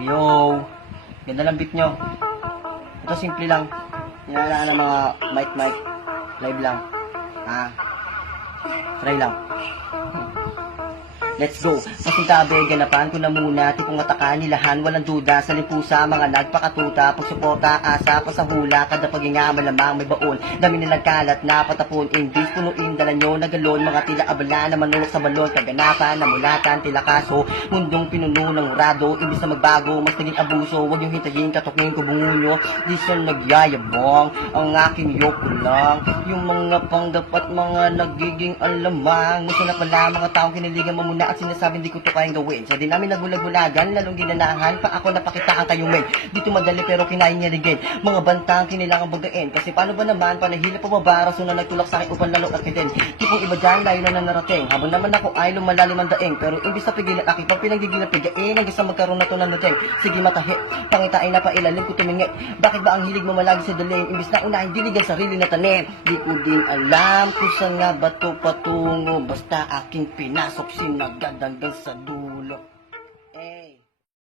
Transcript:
Ayo. Ganda ng beat nyo. Ito simple lang. Hinahalaan ng mga mic. Live lang. Try lang. Let's go. Masintabi, ganapan ko na muna. Tipong mataka, nilahan, walang duda. Sa limpusa, mga nagpakatuta. Pagsuporta, asa, pasahula. Kada paginga, malamang may baon. Dami nilang kalat na patapon. Imbis, punuin, dala nyo na galon. Mga tila abala na manulok sa balon. Kaganapan, namulatan, tila kaso. Mundong pinuno ng urado. Imbis na magbago, mas naging abuso. Huwag yung hintayin, katukin ko bungunyo. Di siya nagyayabong. Ang aking yoko lang. Yung mga panggap at mga nagiging alamang. Gusto na pala mga taong kiniligan mo muna at sinasabing di ko to kayang gawin. Sa di namin nagulag-gulagan, lalong ginanahan pa ako napakitaan kayong men. Dito madali pero kinain niya rigin. Mga bantang kinilangang bagain. Kasi paano ba naman, panahilip pa ba, rason na nagtulak sa akin upang lalo at kitin. Tipong iba dyan, layo na narating. Habang naman ako ay lumalalim ang daing. Pero imbis na pigilan aking pang pinagigil pigain, hanggang sa magkaroon na to ng dating. Sige matahi, pangitain na pailalim ko tumingin. Bakit ba ang hilig mo malagi sa dalim? Imbis na unahin dilig ang sarili na tanim. Di ko din alam kung saan nga ba to patungo. Basta aking pinasok sinagad hanggang sa dulo.